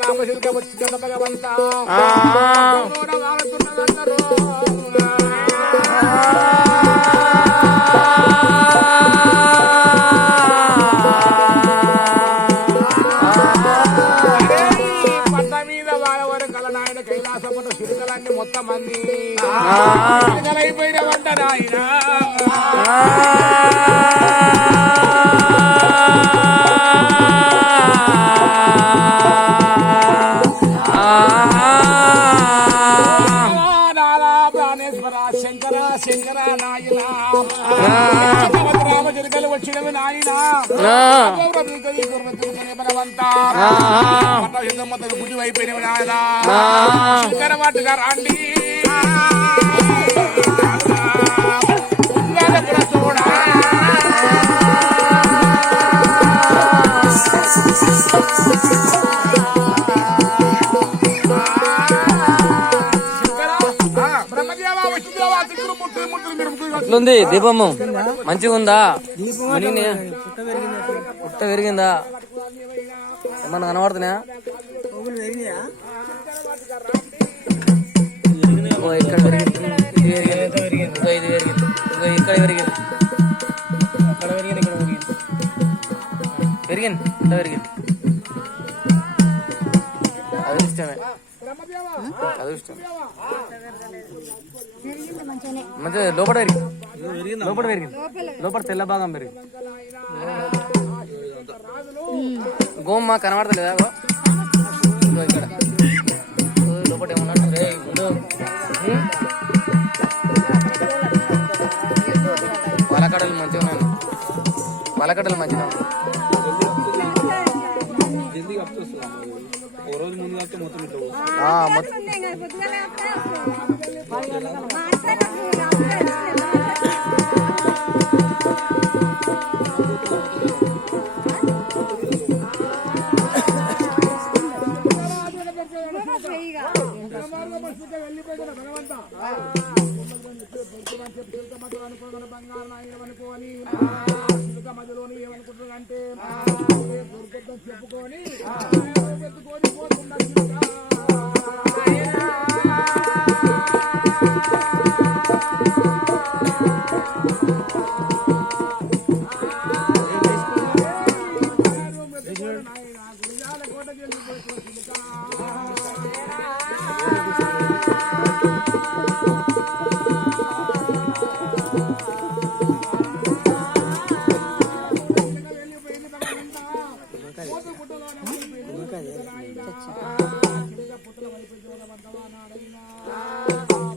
రామశిల్క వచ్చిన భగవంత పట్ట మీద వాళ్ళ వరకు కల నాయన కైలాసపట సిరికలన్నీ మొత్తం మంది అయిపోయిన వంట నాయన శంకర శంకర నాయన రామచరికలు వచ్చినవి నాయన గుడ్డి అయిపోయినవి నాయన శంకర వాటిగా రాండి చూడా ఎట్లుంది దీపము మంచిగా ఉందా పుట్ట పెరిగిందా ఏమన్నా కనబడుతున్నాయా ఇక్కడ పెరిగింది ఇది పెరిగింది ఇక్కడ పెరిగింది అక్కడ పెరిగింది ఇక్కడ పెరిగింది ఇక్కడ పెరిగింది అదృష్టమే అదృష్టం మంచిగా లోపల పెరిగింది లోపల పెరిగింది లోపల తెల్ల భాగం పెరిగింది గోమ్మ కనబడతలేదా ఇక్కడ లోపల ఏమన్నట్టు పాలకడలు మంచిగా ఉన్నాయి పాలకడలు మంచిగా ఉన్నాయి మధ్యలోని ఏమనుకుంటున్నారంటే చెప్పుకొని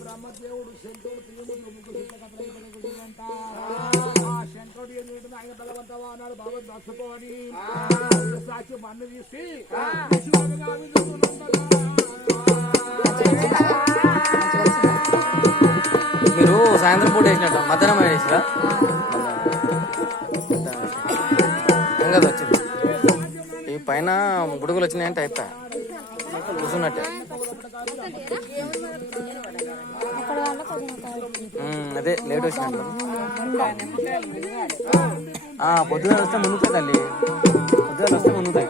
బ్రహ్మదేవుడు శంకరుడు ప్రియముడు ముగ్గురు శంకరుడు ఏం చేస్తుంది ఆయన బలవంతవా అన్నాడు బాబు దర్శపోని సాక్షి మన్ను తీసి మీరు సాయంత్రం పూట వేసినట్టు మధ్యాహ్నం వేసిరా ఇంకా వచ్చింది ఈ పైన బుడుగులు వచ్చినాయంటే అయిపోయా కూర్చున్నట్టే అదే లేట్ వచ్చినట్టు పొద్దుగా వస్తే మునుగుతాయి తల్లి పొద్దుగా వస్తే మునుగుతాయి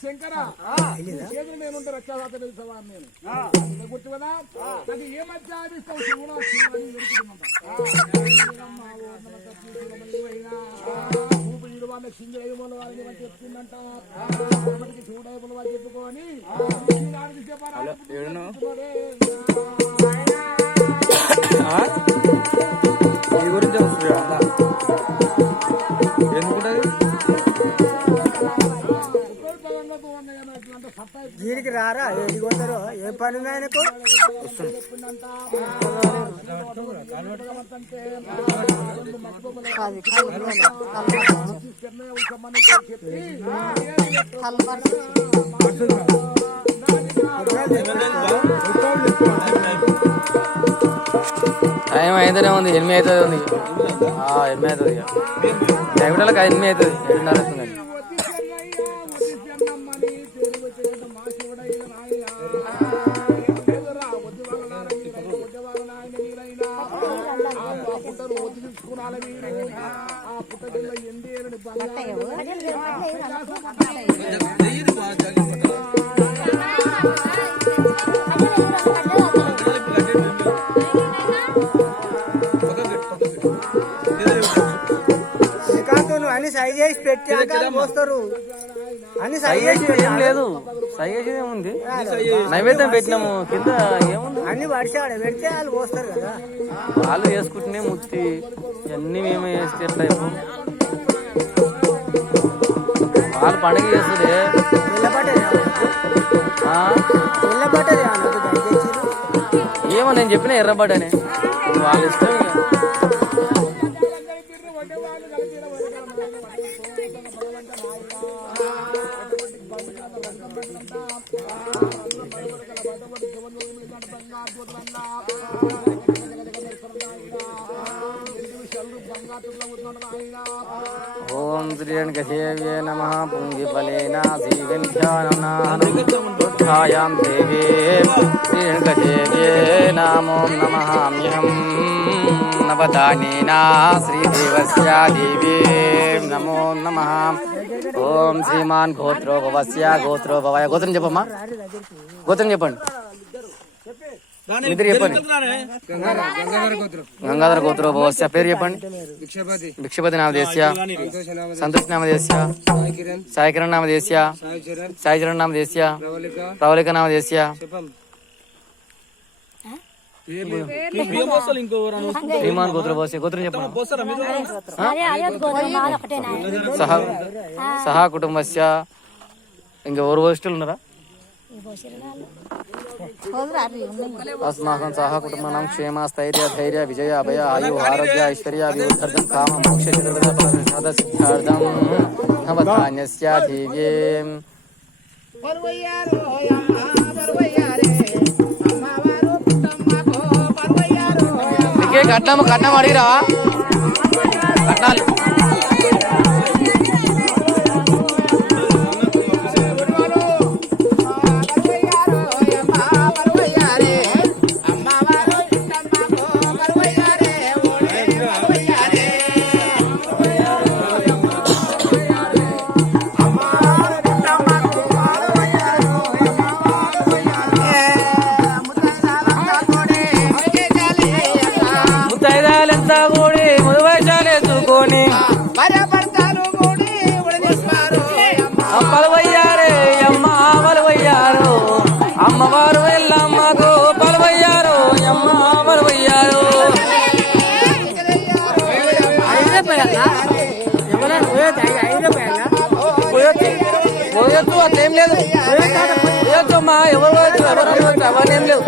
శంకర నేనుంటే రక్షాత తెలుసవా నేను గుర్తు కదా అది ఏ మధ్య సింగయ్యములు వారిని చెప్తుందంట చూడయ్యములు వారు చెప్పుకొని గురించి ఎందుకుంటది దీనికి రారా ఏది కొడతారో ఏ పని ఉంది ఆయనకు టైం అయితేనే ఉంది 8 అవుతుంది ఉంది 8 అవుతుంది టైంకి 8 అవుతుంది 7:30 అవుతుంది వజ్రాల వీరు ఆ పుట్టజిల్ల ఎండేరుని బంగారు శ్రీకాంత్ నువ్వు అన్ని సై చేసి పెట్టి పోస్తారు అన్ని సై చేసి ఏం లేదు సై చేసేది ఏముంది నైవేద్యం పెట్టినాము కింద ఏముంది అన్ని వడిసాడు పెడితే వాళ్ళు పోస్తారు కదా వాళ్ళు వేసుకుంటూనే ముత్తి ఇవన్నీ మేమే వేస్తే ఎట్లా ఇప్పుడు వాళ్ళు పండుగ చేస్తుంది ఏమో నేను చెప్పిన ఎర్రబడ్డని వాళ్ళు ఇష్టం ఇక. ఓం శ్రీరేణుకసేవ్యే నమః పుంగిఫలేనాసీవింధ్యాననానుత్థాయాం దేవే శ్రీరేణుకసేవ్యే నమో నమః నవదానేనా శ్రీదేవస్య దేవే నమో నమః ఓం శ్రీమాన్ గోత్రో భవస్య గోత్రో భవాయ గోత్రం చెప్పమ్మా గోత్రం చెప్పండి ఇద్దరు చెప్పండి గంగాధర గోత్రో భవస్య పేరు చెప్పండి భిక్షపతి నామదేశ్య సంతోష్ నామదేశ్య సాయి కిరణ్ నామదేశ్య సాయి చరణ్ నామదేశ్య ప్రవళిక నామదేశ్య శ్రీమాన్ గోత్ర భవస్య గోత్రం చెప్పండి సహా కుటుంబస్య ఇంకెవరు వస్తువులు ఉన్నారా अस्माकं सह कुटुम्बानां क्षेम स्थैर्य धैर्य विजय अभय आयु आरोग्य ऐश्वर्य अभिवृद्ध्यर्थं काम मोक्ष सिद्धार्थं नवधान्यस्य दिव्ये కట్నం అడిగిరా కట్నాలు పలవయ్యారే అమ్మ పలవయ్యారు అమ్మవారు ఎల్లమ్మకు పలవయ్యారు అమ్మ పలవయ్యారు పోయొచ్చు అట్లేం లేదు పోయొచ్చు అమ్మా ఎవరు పోయొచ్చు ఎవరు అవనేం లేవు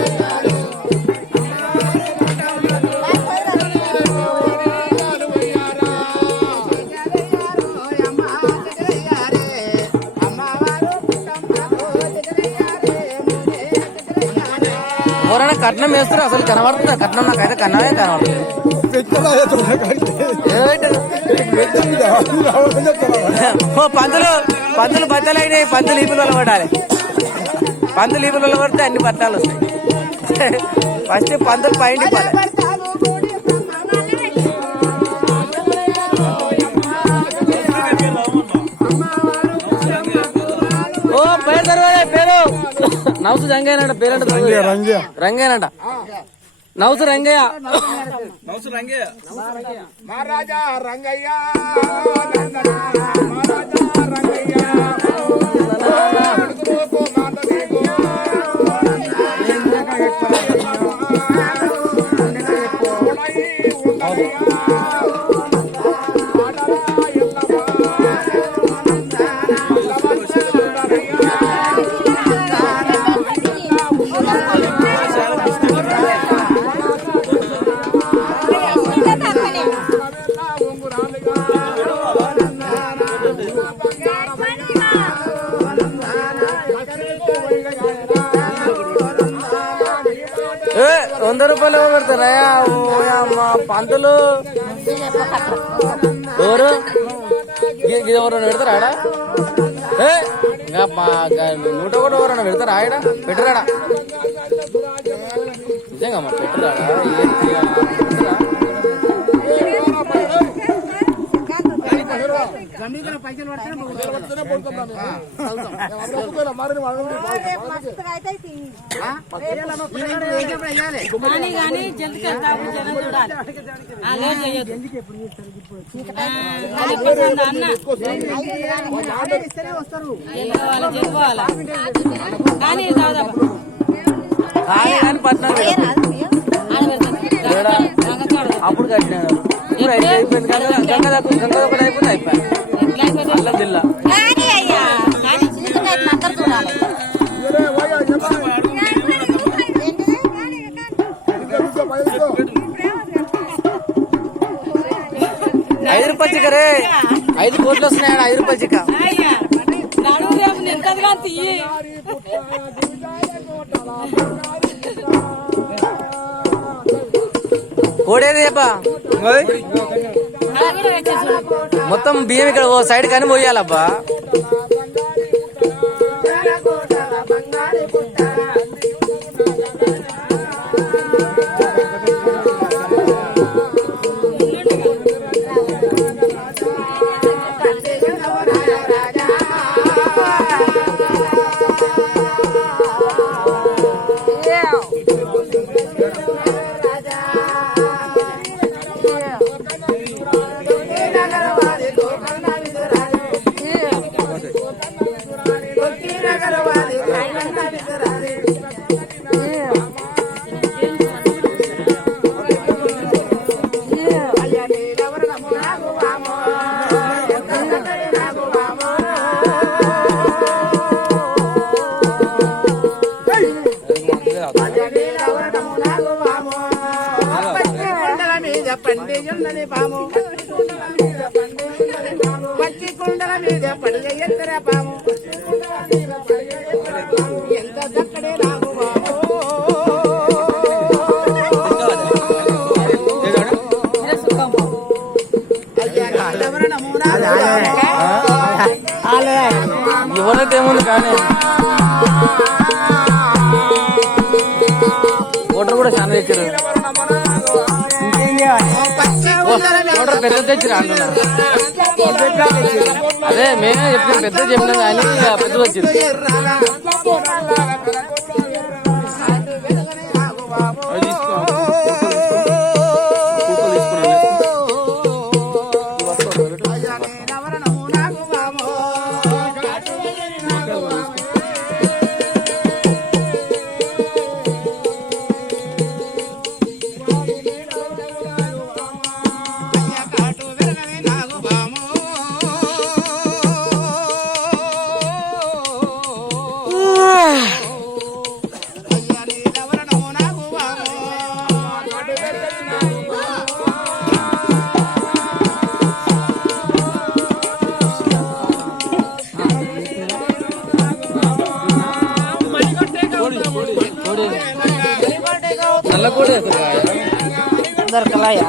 ఎవరైనా కట్నం వేస్తారు అసలు కనబడుతుంది కట్నం నాకైతే కన్నమే కనబడుతుంది పంతులు బట్టలు అయినాయి పంతులు ఈపుల వల్ల పడాలి పంతులు ఈపుల వల్ల పడితే అన్ని బట్టాలు వస్తాయి ఫస్ట్ పంతులు పైన పడాలి ఓ పేరు పేరు నౌసు రంగయ్యనంట పేరంట రంగయ్యనంట నౌసు రంగయ్య మహారాజా రంగయ్య ₹100 పెడతారా మా పంతులు ఎవరు ఇది ఎవరైనా పెడతారా ఆడ ఇంకా 101 ఎవరైనా పెడతారా ఆడ పెట్టరాడా నిజంగా మా పెట్టరాడా కానీ జంతుకెళ్తా జనం చూడాలి లేట్ చేయొద్దు అన్న చెప్పుకోవాలా కానీ అప్పుడు కట్టినాడు గంగ ఒకటి అయిపోతే అయిపోయింది అల్లం జిల్లా కానీ అయ్యా కానీ అందరు చూడాలి ₹5 చిక్కరే 5 కోట్లు వస్తున్నాయి ₹5 చిక్క కోడేది చెప్పా మొత్తం బియ్యం ఇక్కడ ఓ సైడ్ కానీ పోయాలబ్బా పండియున్నది పాము పచ్చి కుండల మీద పడిగ ఎత్తర పాము ఎంత దక్కడే రాము ఎవరైతే ఏముంది కానీ ఓటర్ కూడా చాలా తెచ్చారు ఓటర్ పెద్ద తెచ్చిరా అంటున్నా అదే మేమే చెప్పిన పెద్ద చెప్పినా కానీ పెద్ద వచ్చింది నల్ల కూడా దొరకలాయా